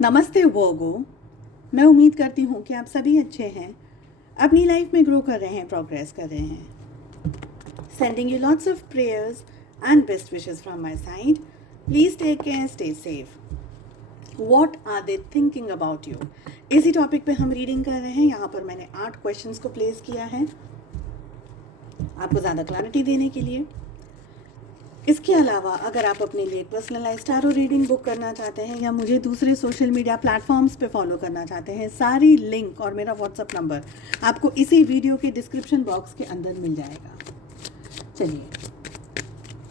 नमस्ते वोगो। मैं उम्मीद करती हूँ कि आप सभी अच्छे हैं, अपनी लाइफ में ग्रो कर रहे हैं, प्रोग्रेस कर रहे हैं। Sending you lots of prayers and best wishes from my side. Please take care, stay safe. What are they thinking about you, इसी टॉपिक पे हम रीडिंग कर रहे हैं। यहाँ पर मैंने 8 क्वेश्चंस को प्लेस किया है आपको ज़्यादा क्लैरिटी देने के लिए। इसके अलावा अगर आप अपने लिए पर्सनलाइज टैरो रीडिंग बुक करना चाहते हैं या मुझे दूसरे सोशल मीडिया प्लेटफॉर्म्स पे फॉलो करना चाहते हैं, सारी लिंक और मेरा व्हाट्सअप नंबर आपको इसी वीडियो के डिस्क्रिप्शन बॉक्स के अंदर मिल जाएगा। चलिए,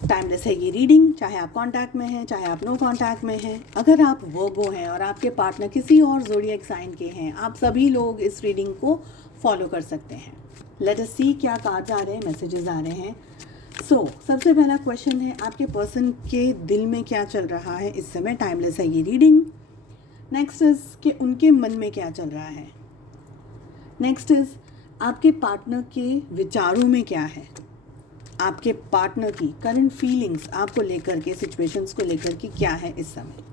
टाइमलेस है ये रीडिंग, चाहे आप कांटेक्ट में हैं, चाहे आप नो कांटेक्ट में हैं। अगर आप वर्गो हैं और आपके पार्टनर किसी और ज़ोडिएक साइन के हैं, आप सभी लोग इस रीडिंग को फॉलो कर सकते हैं। लेट अस सी क्या कार्ड्स आ रहे हैं, मैसेजेस आ रहे हैं। सबसे पहला क्वेश्चन है, आपके पर्सन के दिल में क्या चल रहा है इस समय। टाइमलेस है ये रीडिंग। नेक्स्ट इज कि उनके मन में क्या चल रहा है। नेक्स्ट इज आपके पार्टनर के विचारों में क्या है, आपके पार्टनर की करंट फीलिंग्स आपको लेकर के, सिचुएशंस को लेकर के क्या है इस समय।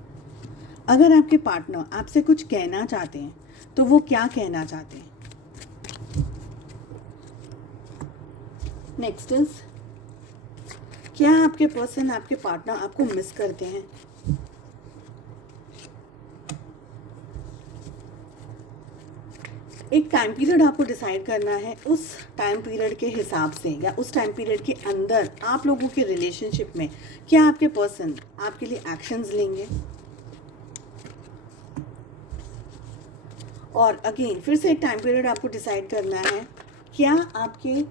अगर आपके पार्टनर आपसे कुछ कहना चाहते हैं तो वो क्या कहना चाहते हैं। नेक्स्ट इज क्या आपके पर्सन, आपके पार्टनर आपको मिस करते हैं। एक टाइम पीरियड आपको डिसाइड करना है, उस टाइम पीरियड के हिसाब से या उस टाइम पीरियड के अंदर आप लोगों के रिलेशनशिप में क्या आपके पर्सन आपके लिए एक्शंस लेंगे। और अगेन फिर से एक टाइम पीरियड आपको डिसाइड करना है, क्या आपके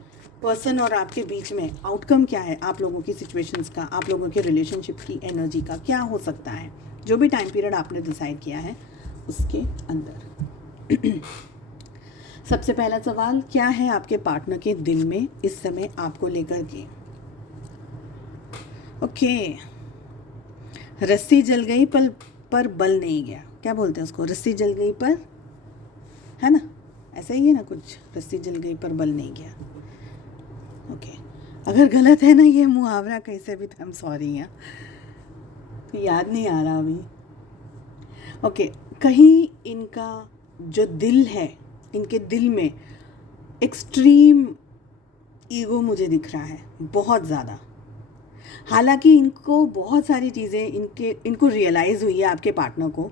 पर्सन और आपके बीच में आउटकम क्या है, आप लोगों की सिचुएशंस का, आप लोगों के रिलेशनशिप की एनर्जी का क्या हो सकता है। जो भी टाइम पीरियड आपने डिसाइड किया है उसके अंदर सबसे पहला सवाल, क्या है आपके पार्टनर के दिल में इस समय आपको लेकर के। ओके, रस्सी जल गई पर बल नहीं गया, क्या बोलते हैं उसको, रस्सी जल गई पर, है ना, ऐसा ही है ना कुछ, रस्सी जल गई पर बल नहीं गया। ओके, अगर गलत है ना ये मुहावरा कैसे भी, तो आई एम सॉरी, याद नहीं आ रहा अभी। ओके, कहीं इनका जो दिल है, इनके दिल में एक्सट्रीम ईगो मुझे दिख रहा है, बहुत ज़्यादा। हालांकि इनको बहुत सारी चीज़ें इनको रियलाइज़ हुई है, आपके पार्टनर को।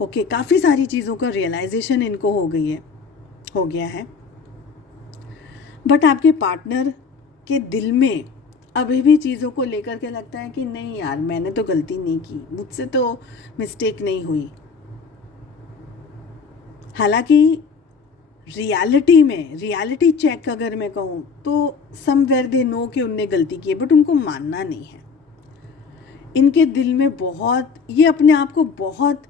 ओके, काफ़ी सारी चीज़ों का रियलाइजेशन इनको हो गया है। बट आपके पार्टनर के दिल में अभी भी चीज़ों को लेकर के लगता है कि नहीं यार, मैंने तो गलती नहीं की, मुझसे तो मिस्टेक नहीं हुई। हालांकि रियलिटी चेक अगर मैं कहूँ तो समवेयर दे नो कि उनने गलती की है, बट उनको मानना नहीं है। इनके दिल में बहुत, ये अपने आप को बहुत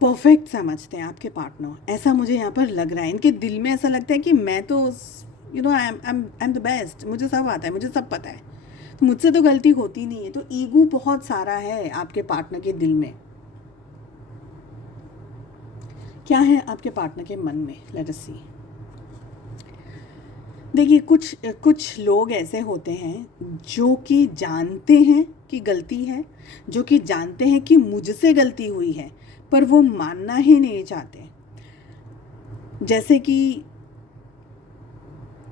परफेक्ट समझते हैं आपके पार्टनर, ऐसा मुझे यहाँ पर लग रहा है। इनके दिल में ऐसा लगता है कि मैं तो आई एम द बेस्ट, मुझे सब आता है, मुझे सब पता है, तो मुझसे तो गलती होती नहीं है। तो ईगो बहुत सारा है आपके पार्टनर के दिल में। क्या है आपके पार्टनर के मन में, लेट अस सी। देखिए, कुछ लोग ऐसे होते हैं जो कि जानते हैं कि गलती है, जो कि जानते हैं कि मुझसे गलती हुई है, पर वो मानना ही नहीं चाहते। जैसे कि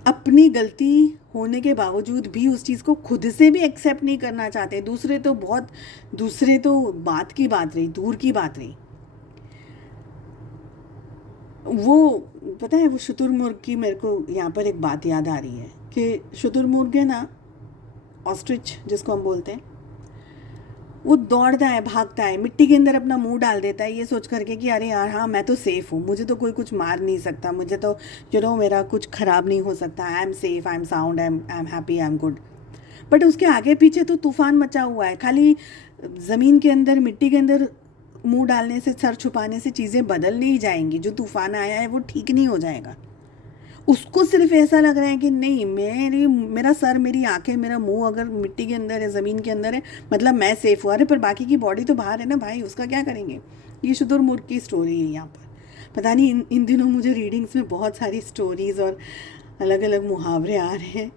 अपनी गलती होने के बावजूद भी उस चीज़ को खुद से भी एक्सेप्ट नहीं करना चाहते। दूसरे तो बात की बात रही, दूर की बात रही। वो पता है, वो शुतुरमुर्ग की मेरे को यहाँ पर एक बात याद आ रही है कि शुतुरमुर्ग है ना, ऑस्ट्रिच जिसको हम बोलते हैं, वो दौड़ता है, भागता है, मिट्टी के अंदर अपना मुंह डाल देता है ये सोच करके कि अरे यार हाँ, मैं तो सेफ़ हूँ, मुझे तो कोई कुछ मार नहीं सकता, मुझे तो मेरा कुछ ख़राब नहीं हो सकता, I am safe, I am sound, I am happy, I am good. But उसके आगे पीछे तो तूफ़ान मचा हुआ है। खाली ज़मीन के अंदर, मिट्टी के अंदर मुंह डालने से, सर छुपाने से चीज़ें बदल नहीं जाएंगी। जो तूफ़ान आया है वो ठीक नहीं हो जाएगा। उसको सिर्फ ऐसा लग रहा है कि नहीं, मेरा सर, मेरी आंखें, मेरा मुंह अगर मिट्टी के अंदर है, ज़मीन के अंदर है, मतलब मैं सेफ़ हुआ। अरे पर बाकी की बॉडी तो बाहर है ना भाई, उसका क्या करेंगे। ये शुतुरमुर्ग की स्टोरी है यहाँ पर। पता नहीं इन दिनों मुझे रीडिंग्स में बहुत सारी स्टोरीज़ और अलग अलग मुहावरे आ रहे हैं।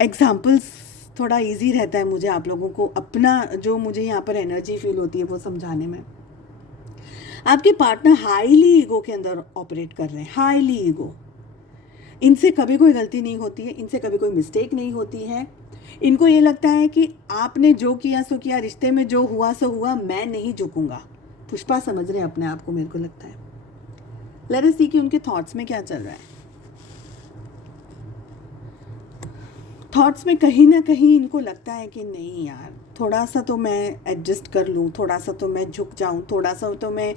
एग्जाम्पल्स थोड़ा इजी रहता है मुझे आप लोगों को अपना, जो मुझे यहाँ पर एनर्जी फील होती है वो समझाने में। आपके पार्टनर हाईली ईगो के अंदर ऑपरेट कर रहे हैं, हाईली ईगो। इनसे कभी कोई गलती नहीं होती है, इनसे कभी कोई मिस्टेक नहीं होती है। इनको ये लगता है कि आपने जो किया सो किया, रिश्ते में जो हुआ सो हुआ, मैं नहीं झुकूंगा। पुष्पा समझ रहे हैं अपने आप को, मेरे को लगता है। लेट अस सी कि उनके थॉट्स में क्या चल रहा है। थॉट्स में कहीं ना कहीं इनको लगता है कि नहीं यार, थोड़ा सा तो मैं एडजस्ट कर लूँ, थोड़ा सा तो मैं झुक जाऊँ, थोड़ा सा तो मैं,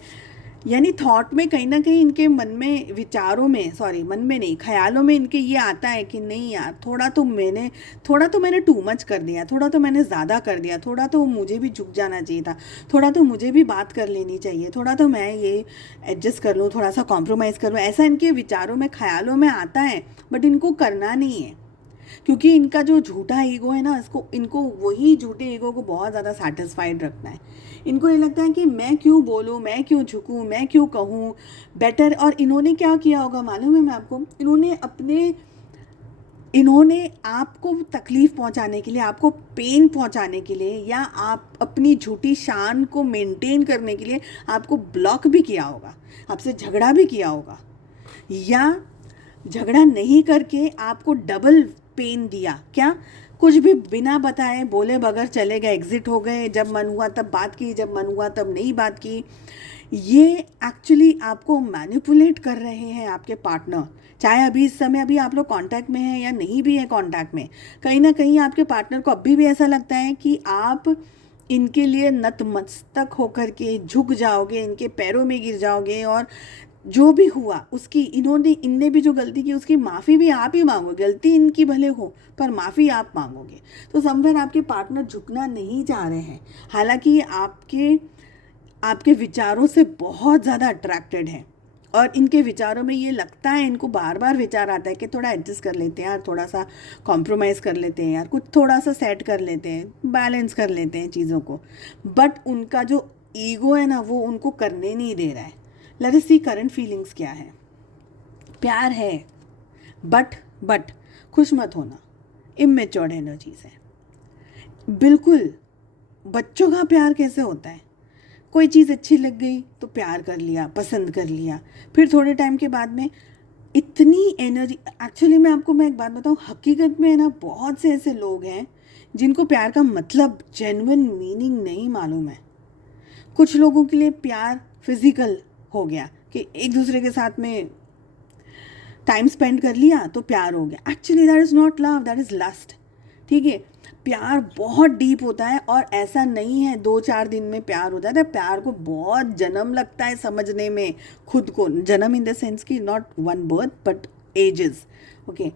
यानी थॉट में कहीं ना कहीं इनके मन में, विचारों में, सॉरी मन में नहीं, ख्यालों में इनके ये आता है कि नहीं यार, थोड़ा तो मैंने टू मच कर दिया, थोड़ा तो मैंने ज़्यादा कर दिया, थोड़ा तो मुझे भी झुक जाना चाहिए था, थोड़ा तो मुझे भी बात कर लेनी चाहिए, थोड़ा तो मैं ये एडजस्ट कर लूँ, थोड़ा सा कॉम्प्रोमाइज़ कर लूँ। ऐसा इनके विचारों में, ख्यालों में आता है, बट इनको करना नहीं है, क्योंकि इनका जो झूठा ईगो है ना, इनको वही झूठे ईगो को बहुत ज़्यादा सेटिस्फाइड रखना है। इनको ये लगता है कि मैं क्यों बोलूँ, मैं क्यों झुकूँ, मैं क्यों कहूँ बेटर। और इन्होंने क्या किया होगा मालूम है मैं आपको, इन्होंने आपको तकलीफ़ पहुंचाने के लिए, आपको पेन पहुंचाने के लिए, या आप अपनी झूठी शान को मेंटेन करने के लिए आपको ब्लॉक भी किया होगा, आपसे झगड़ा भी किया होगा, या झगड़ा नहीं करके आपको डबल पेन दिया। क्या? कुछ भी बिना बताए, बोले बगैर चले गए, एग्जिट हो गए, जब मन हुआ तब बात की, जब मन हुआ तब नहीं बात की। ये एक्चुअली आपको मैनिपुलेट कर रहे हैं आपके पार्टनर, चाहे अभी इस समय अभी आप लोग कांटेक्ट में हैं या नहीं भी हैं कांटेक्ट में। कहीं ना कहीं आपके पार्टनर को अभी भी ऐसा लगता है कि आप इनके लिए नतमस्तक होकर के झुक जाओगे, इनके पैरों में गिर जाओगे, और जो भी हुआ उसकी, इनने भी जो गलती की उसकी माफ़ी भी आप ही मांगोगे। गलती इनकी भले हो पर माफ़ी आप मांगोगे। तो समवेयर आपके पार्टनर झुकना नहीं चाह रहे हैं, हालांकि ये आपके विचारों से बहुत ज़्यादा अट्रैक्टेड हैं, और इनके विचारों में ये लगता है, इनको बार बार विचार आता है कि थोड़ा एडजस्ट कर लेते हैं यार, थोड़ा सा कॉम्प्रोमाइज़ कर लेते हैं यार, कुछ थोड़ा सा सेट कर लेते हैं, बैलेंस कर लेते हैं चीज़ों को। बट उनका जो ईगो है ना, वो उनको करने नहीं दे रहा है। लेट अस सी करंट फीलिंग्स क्या है। प्यार है, बट खुश मत होना, इमेच्योर्ड एनर्जीज है। बिल्कुल बच्चों का प्यार कैसे होता है, कोई चीज़ अच्छी लग गई तो प्यार कर लिया, पसंद कर लिया, फिर थोड़े टाइम के बाद में इतनी एनर्जी। एक्चुअली मैं एक बात बताऊँ, हकीकत में है ना, बहुत से ऐसे लोग हैं जिनको प्यार का मतलब, जेन्युइन मीनिंग नहीं मालूम है। कुछ लोगों के लिए प्यार फिजिकल हो गया कि एक दूसरे के साथ में टाइम स्पेंड कर लिया तो प्यार हो गया। Actually that is not love, that is lust. ठीक है, प्यार बहुत डीप होता है, और ऐसा नहीं है 2-4 दिन में प्यार हो जाता है। प्यार को बहुत जन्म लगता है समझने में, खुद को जन्म इन द सेंस कि not one birth but ages. Okay,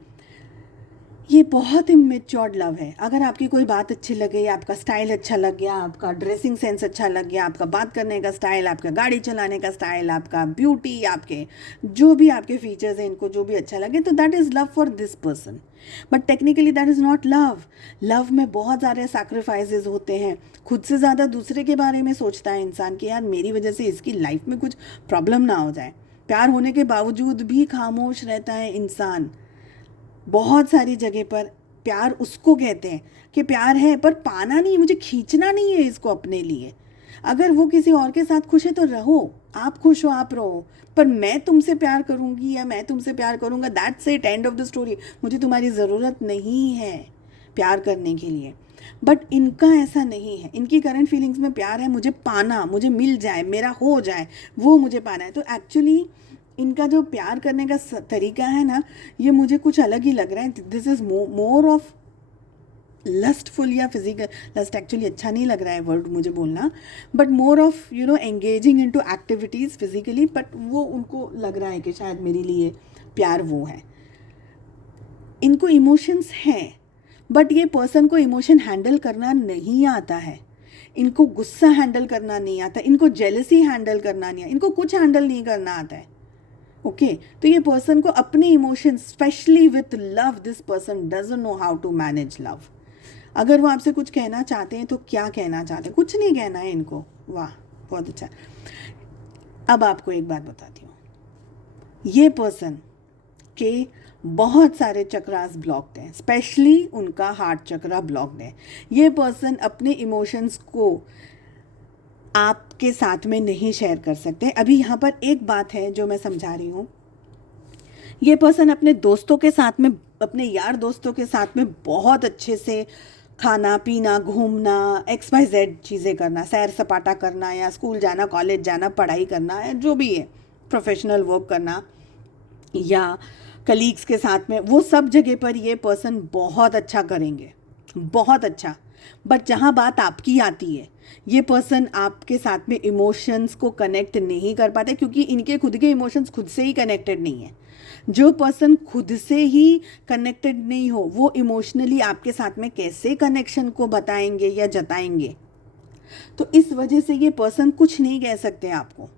ये बहुत इमेच्योर्ड लव है। अगर आपकी कोई बात अच्छी लग गई, आपका स्टाइल अच्छा लग गया, आपका ड्रेसिंग सेंस अच्छा लग गया, आपका बात करने का स्टाइल, आपका गाड़ी चलाने का स्टाइल, आपका ब्यूटी, आपके जो भी आपके फीचर्स हैं, इनको जो भी अच्छा लगे, तो that is love for this person. But technically that is not love. Love में बहुत सारे सैक्रिफाइसेस होते हैं, खुद से ज़्यादा दूसरे के बारे में सोचता है इंसान कि यार मेरी वजह से इसकी लाइफ में कुछ प्रॉब्लम ना हो जाए। प्यार होने के बावजूद भी खामोश रहता है इंसान। बहुत सारी जगह पर प्यार उसको कहते हैं कि प्यार है, पर पाना नहीं, मुझे खींचना नहीं है इसको अपने लिए। अगर वो किसी और के साथ खुश है तो रहो, आप खुश हो आप रहो, पर मैं तुमसे प्यार करूँगी या मैं तुमसे प्यार करूँगा, that's it, end of the story. मुझे तुम्हारी ज़रूरत नहीं है प्यार करने के लिए। बट इनका ऐसा नहीं है। इनकी करंट फीलिंग्स में प्यार है, मुझे पाना, मुझे मिल जाए, मेरा हो जाए, वो मुझे पाना है। तो एक्चुअली इनका जो प्यार करने का तरीका है ना, ये मुझे कुछ अलग ही लग रहा है। This is more of lustful या फिजिकल। लस्ट एक्चुअली अच्छा नहीं लग रहा है वर्ड मुझे बोलना, but more of engaging into activities physically. But वो उनको लग रहा है कि शायद मेरे लिए प्यार वो है। इनको इमोशंस हैं, बट ये पर्सन को इमोशन हैंडल करना नहीं आता है। इनको गुस्सा हैंडल करना नहीं आता, इनको जेलसी हैंडल करना नहीं आता, इनको कुछ हैंडल नहीं करना आता है। ओके, तो ये पर्सन को अपने emotions, specially with love, this person doesn't know how to manage love. अगर वो आपसे कुछ कहना चाहते हैं तो क्या कहना चाहते हैं? कुछ नहीं कहना है इनको। वाह, बहुत अच्छा। अब आपको एक बात बताती हूँ, ये पर्सन के बहुत सारे चक्रास ब्लॉक्ड हैं, स्पेशली उनका हार्ट चक्रा ब्लॉक्ड है। ये पर्सन अपने इमोशंस को आपके साथ में नहीं शेयर कर सकते। अभी यहाँ पर एक बात है जो मैं समझा रही हूँ, ये पर्सन अपने दोस्तों के साथ में, अपने यार दोस्तों के साथ में बहुत अच्छे से खाना पीना, घूमना, XYZ चीज़ें करना, सैर सपाटा करना, या स्कूल जाना, कॉलेज जाना, पढ़ाई करना, या जो भी है, प्रोफेशनल वर्क करना, या कलीग्स के साथ में, वो सब जगह पर ये पर्सन बहुत अच्छा करेंगे, बहुत अच्छा। बट जहाँ बात आपकी आती है, ये पर्सन आपके साथ में इमोशंस को कनेक्ट नहीं कर पाते, क्योंकि इनके खुद के इमोशंस खुद से ही कनेक्टेड नहीं है। जो पर्सन खुद से ही कनेक्टेड नहीं हो, वो इमोशनली आपके साथ में कैसे कनेक्शन को बताएंगे या जताएंगे? तो इस वजह से ये पर्सन कुछ नहीं कह सकते आपको।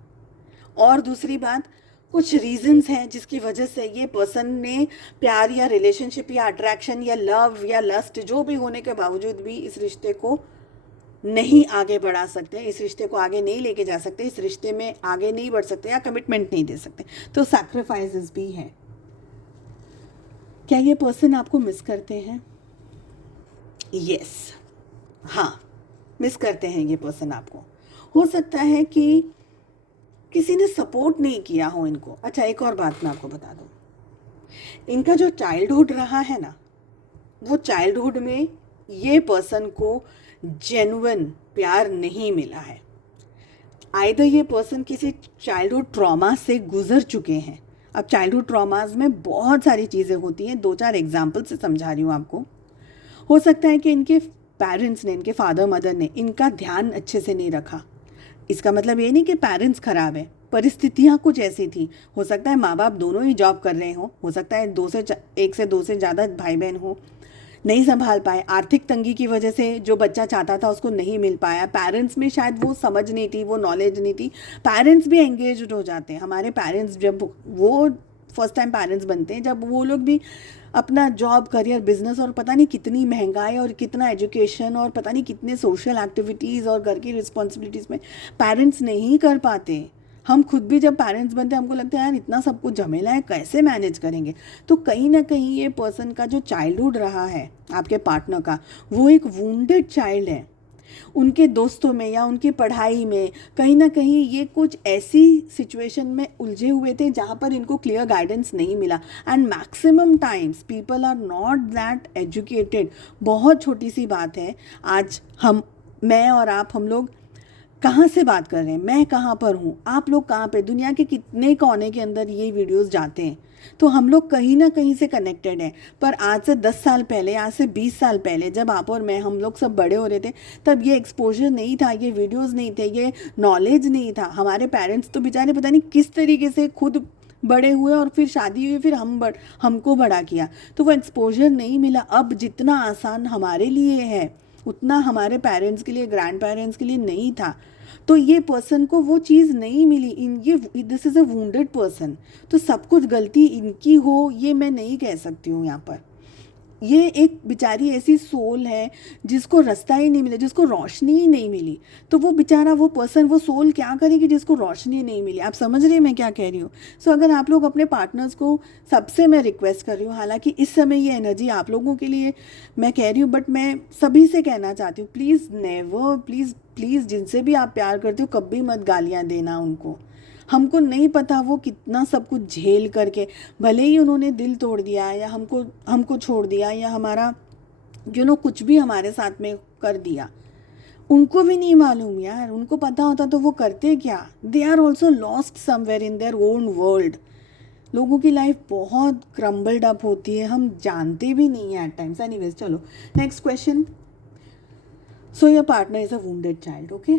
और दूसरी बात, कुछ रीजंस हैं जिसकी वजह से ये पर्सन ने प्यार या रिलेशनशिप या अट्रैक्शन या लव या लस्ट जो भी होने के बावजूद भी इस रिश्ते को नहीं आगे बढ़ा सकते, इस रिश्ते को आगे नहीं लेके जा सकते, इस रिश्ते में आगे नहीं बढ़ सकते, या कमिटमेंट नहीं दे सकते। तो सैक्रिफाइसेस भी हैं। क्या ये पर्सन आपको मिस करते हैं? यस, हाँ, मिस करते हैं ये पर्सन आपको। हो सकता है कि किसी ने सपोर्ट नहीं किया हो इनको। अच्छा, एक और बात मैं आपको बता दूं, इनका जो चाइल्डहुड रहा है ना, वो चाइल्डहुड में ये पर्सन को जेन्युइन प्यार नहीं मिला है। आइदर ये पर्सन किसी चाइल्डहुड ट्रॉमा से गुजर चुके हैं। अब चाइल्डहुड ट्रॉमास में बहुत सारी चीज़ें होती हैं, 2-4 एग्जाम्पल से समझा रही हूँ आपको। हो सकता है कि इनके पेरेंट्स ने, इनके फादर मदर ने इनका ध्यान अच्छे से नहीं रखा। इसका मतलब ये नहीं कि पेरेंट्स खराब है, परिस्थितियाँ कुछ ऐसी थी। हो सकता है माँ बाप दोनों ही जॉब कर रहे हो सकता है 1 से 2 से ज़्यादा भाई बहन हो, नहीं संभाल पाए, आर्थिक तंगी की वजह से जो बच्चा चाहता था उसको नहीं मिल पाया, पेरेंट्स में शायद वो समझ नहीं थी, वो नॉलेज नहीं थी। पेरेंट्स भी एंगेज्ड हो जाते हैं। हमारे पेरेंट्स जब वो फर्स्ट टाइम पेरेंट्स बनते हैं, जब वो लोग भी अपना जॉब, करियर, बिजनेस और पता नहीं कितनी महंगाई और कितना एजुकेशन और पता नहीं कितने सोशल एक्टिविटीज़ और घर की रिस्पॉन्सिबिलिटीज़ में पेरेंट्स नहीं कर पाते। हम खुद भी जब पेरेंट्स बनते हैं हमको लगता है यार इतना सब कुछ झमेला है, कैसे मैनेज करेंगे। तो कहीं ना कहीं ये पर्सन का जो चाइल्डहुड रहा है आपके पार्टनर का, वो एक वुंडेड चाइल्ड है। उनके दोस्तों में या उनकी पढ़ाई में कहीं ना कहीं ये कुछ ऐसी सिचुएशन में उलझे हुए थे जहाँ पर इनको क्लियर गाइडेंस नहीं मिला। And maximum times people are not that educated. बहुत छोटी सी बात है, आज मैं और आप, हम लोग कहाँ से बात कर रहे हैं, मैं कहाँ पर हूँ, आप लोग कहाँ पे, दुनिया के कितने कोने के अंदर ये वीडियोस जाते हैं। तो हम लोग कहीं ना कहीं से कनेक्टेड हैं। पर आज से 10 साल पहले, आज से 20 साल पहले, जब आप और मैं, हम लोग सब बड़े हो रहे थे, तब ये एक्सपोजर नहीं था, ये वीडियोस नहीं थे, ये नॉलेज नहीं था। हमारे पेरेंट्स तो बेचारे पता नहीं किस तरीके से खुद बड़े हुए और फिर शादी हुई, फिर हमको बड़ा किया। तो वो एक्सपोजर नहीं मिला। अब जितना आसान हमारे लिए है उतना हमारे पेरेंट्स के लिए, ग्रैंड पेरेंट्स के लिए नहीं था। तो ये पर्सन को वो चीज़ नहीं मिली। This is a wounded person. तो सब कुछ गलती इनकी हो ये मैं नहीं कह सकती हूँ यहाँ पर। ये एक बेचारी ऐसी सोल है जिसको रास्ता ही नहीं मिला, जिसको रोशनी ही नहीं मिली। तो वो बेचारा, वो पर्सन, वो सोल क्या करेगी जिसको रोशनी नहीं मिली। आप समझ रहे हैं मैं क्या कह रही हूँ? सो अगर आप लोग अपने पार्टनर्स को, सबसे मैं रिक्वेस्ट कर रही हूँ, हालांकि इस समय ये एनर्जी आप लोगों के लिए मैं कह रही हूँ, बट मैं सभी से कहना चाहती हूँ, प्लीज़ नेवर, प्लीज़ प्लीज़, जिनसे भी आप प्यार करते हो कभी मत गालियाँ देना उनको। हमको नहीं पता वो कितना सब कुछ झेल करके, भले ही उन्होंने दिल तोड़ दिया या हमको छोड़ दिया या हमारा कुछ भी हमारे साथ में कर दिया, उनको भी नहीं मालूम यार। उनको पता होता तो वो करते क्या। They are also lost somewhere in their own world. लोगों की लाइफ बहुत क्रम्बल्ड अप होती है, हम जानते भी नहीं हैं एट टाइम्स। एनीवेज, चलो next question. So your partner is a wounded child, okay.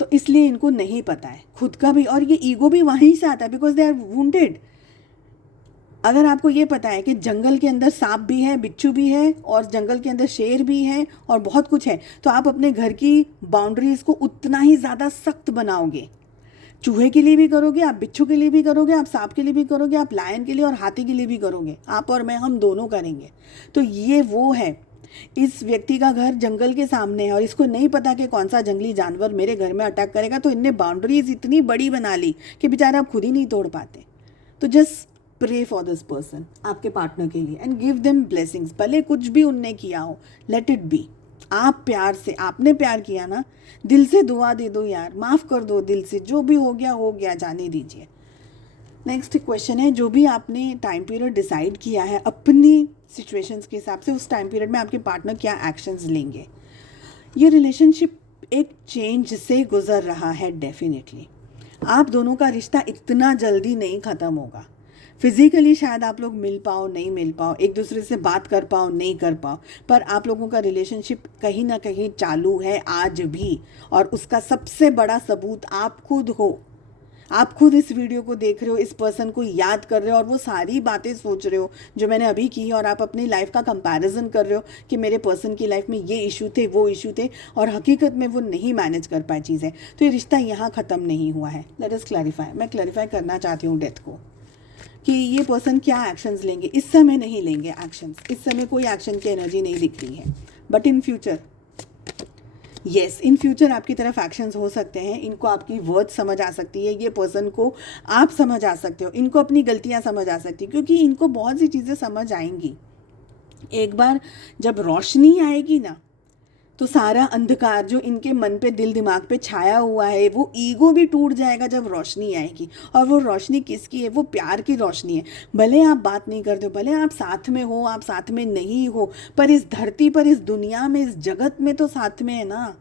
तो इसलिए इनको नहीं पता है खुद का भी, और ये ईगो भी वहीं से आता है, बिकॉज दे आर वुंडेड। अगर आपको ये पता है कि जंगल के अंदर सांप भी है, बिच्छू भी है, और जंगल के अंदर शेर भी है और बहुत कुछ है, तो आप अपने घर की बाउंड्रीज को उतना ही ज़्यादा सख्त बनाओगे। चूहे के लिए भी करोगे, आप बिच्छू के लिए भी करोगे, आप सांप के लिए भी करोगे, आप लायन के लिए और हाथी के लिए भी करोगे। आप और मैं, हम दोनों करेंगे। तो ये वो है, इस व्यक्ति का घर जंगल के सामने है और इसको नहीं पता कि कौन सा जंगली जानवर मेरे घर में अटैक करेगा। तो इनने बाउंड्रीज इतनी बड़ी बना ली कि बेचारा आप खुद ही नहीं तोड़ पाते। तो just pray for this person, आपके पार्टनर के लिए, एंड गिव देम ब्लेसिंग्स। भले कुछ भी उनने किया हो, लेट इट बी। आप प्यार से, आपने प्यार किया ना, दिल से दुआ दे दो यार, माफ़ कर दो दिल से, जो भी हो गया जाने दीजिए। नेक्स्ट क्वेश्चन है, जो भी आपने टाइम पीरियड डिसाइड किया है अपनी सिचुएशंस के हिसाब से, उस टाइम पीरियड में आपके पार्टनर क्या एक्शंस लेंगे। ये रिलेशनशिप एक चेंज से गुजर रहा है डेफिनेटली। आप दोनों का रिश्ता इतना जल्दी नहीं ख़त्म होगा। फिज़िकली शायद आप लोग मिल पाओ नहीं मिल पाओ, एक दूसरे से बात कर पाओ नहीं कर पाओ, पर आप लोगों का रिलेशनशिप कहीं ना कहीं चालू है आज भी। और उसका सबसे बड़ा सबूत आप खुद हो। आप खुद इस वीडियो को देख रहे हो, इस पर्सन को याद कर रहे हो और वो सारी बातें सोच रहे हो जो मैंने अभी की, और आप अपनी लाइफ का कंपैरिजन कर रहे हो कि मेरे पर्सन की लाइफ में ये इशू थे वो इशू थे, और हकीकत में वो नहीं मैनेज कर पाए चीज़ें। तो ये रिश्ता यहाँ ख़त्म नहीं हुआ है। Let us clarify. मैं क्लैरिफाई करना चाहती हूँ डेथ को कि ये पर्सन क्या एक्शंस लेंगे। इस समय नहीं लेंगे एक्शंस, इस समय कोई एक्शन की एनर्जी नहीं दिख रही है, but in future yes, in future आपकी तरफ एक्शंस हो सकते हैं। इनको आपकी वर्थ समझ आ सकती है, ये पर्सन को आप समझ आ सकते हो, इनको अपनी गलतियां समझ आ सकती है, क्योंकि इनको बहुत सी चीज़ें समझ आएंगी। एक बार जब रोशनी आएगी ना, तो सारा अंधकार जो इनके मन पे, दिल दिमाग पे छाया हुआ है, वो ईगो भी टूट जाएगा जब रोशनी आएगी। और वो रोशनी किसकी है? वो प्यार की रोशनी है। भले आप बात नहीं करते हो, भले आप साथ में हो, आप साथ में नहीं हो, पर इस धरती पर, इस दुनिया में, इस जगत में तो साथ में है ना।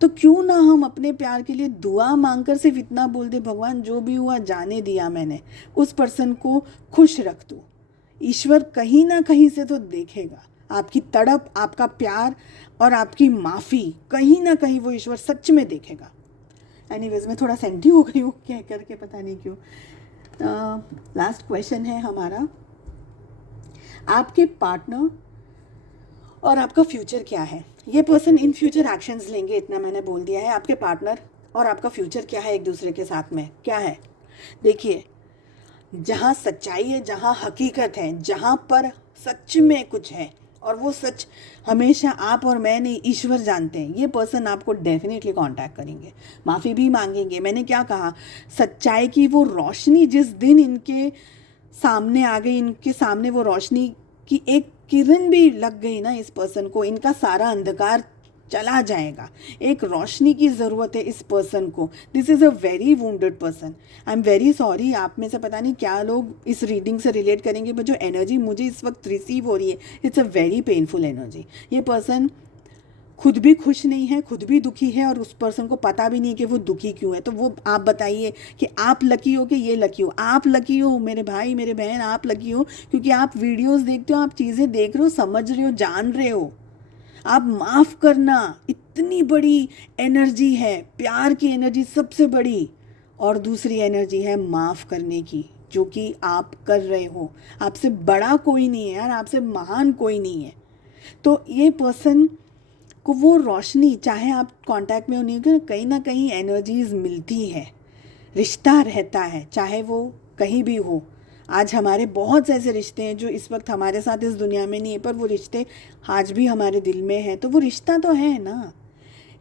तो क्यों ना हम अपने प्यार के लिए दुआ मांगकर सिर्फ इतना बोल दे, भगवान जो भी हुआ जाने दिया मैंने, उस पर्सन को खुश रख दो। ईश्वर कहीं ना कहीं से तो देखेगा आपकी तड़प, आपका प्यार और आपकी माफ़ी, कहीं ना कहीं वो ईश्वर सच में देखेगा। एनीवेज, मैं थोड़ा सेंटी हो गई हूँ कह करके, पता नहीं क्यों। लास्ट क्वेश्चन है हमारा, आपके पार्टनर और आपका फ्यूचर क्या है। ये पर्सन इन फ्यूचर एक्शंस लेंगे, इतना मैंने बोल दिया है। आपके पार्टनर और आपका फ्यूचर क्या है एक दूसरे के साथ में, क्या है? देखिए, जहाँ सच्चाई है, जहाँ हकीकत है, जहाँ पर सच में कुछ है, और वो सच हमेशा आप और मैं नहीं, ईश्वर जानते हैं, ये पर्सन आपको डेफिनेटली कांटेक्ट करेंगे, माफ़ी भी मांगेंगे। मैंने क्या कहा, सच्चाई की वो रोशनी जिस दिन इनके सामने आ गई, इनके सामने वो रोशनी की एक किरण भी लग गई ना इस पर्सन को, इनका सारा अंधकार चला जाएगा। एक रोशनी की ज़रूरत है इस पर्सन को। This is a very wounded person. I am very sorry, आप में से पता नहीं क्या लोग इस रीडिंग से रिलेट करेंगे, बट जो एनर्जी मुझे इस वक्त रिसीव हो रही है, it's a very painful energy. ये पर्सन खुद भी खुश नहीं है, खुद भी दुखी है, और उस पर्सन को पता भी नहीं कि वो दुखी क्यों है। तो वो आप बताइए कि आप लकी हो कि ये लकी हो? आप लकी हो मेरे भाई, मेरे बहन, आप लकी हो क्योंकि आप वीडियोस देखते हो, आप चीज़ें देख रहे हो, समझ रहे हो, जान रहे हो। आप माफ़ करना, इतनी बड़ी एनर्जी है, प्यार की एनर्जी सबसे बड़ी, और दूसरी एनर्जी है माफ़ करने की, जो कि आप कर रहे हो। आपसे बड़ा कोई नहीं है यार, आपसे महान कोई नहीं है। तो ये पर्सन को वो रोशनी, चाहे आप कांटेक्ट में हो नहीं हो, कहीं ना कहीं एनर्जीज मिलती है, रिश्ता रहता है, चाहे वो कहीं भी हो। आज हमारे बहुत से ऐसे रिश्ते हैं जो इस वक्त हमारे साथ इस दुनिया में नहीं है, पर वो रिश्ते आज भी हमारे दिल में हैं, तो वो रिश्ता तो है ना।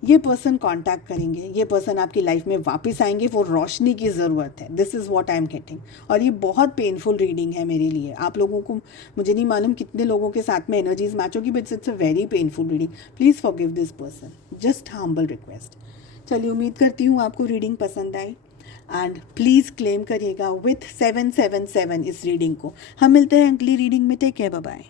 ये पर्सन कांटेक्ट करेंगे, ये पर्सन आपकी लाइफ में वापस आएंगे, वो रोशनी की ज़रूरत है। This is what I am getting. और ये बहुत पेनफुल रीडिंग है मेरे लिए। आप लोगों को, मुझे नहीं मालूम कितने लोगों के साथ में एनर्जीज मैच होगी, but it's a very painful reading. Please forgive this person, just humble request. चलिए, उम्मीद करती हूँ आपको रीडिंग पसंद आई, एंड प्लीज़ क्लेम करिएगा विथ 777 इस रीडिंग को। हम मिलते हैं अगली रीडिंग में। Take care, bye bye.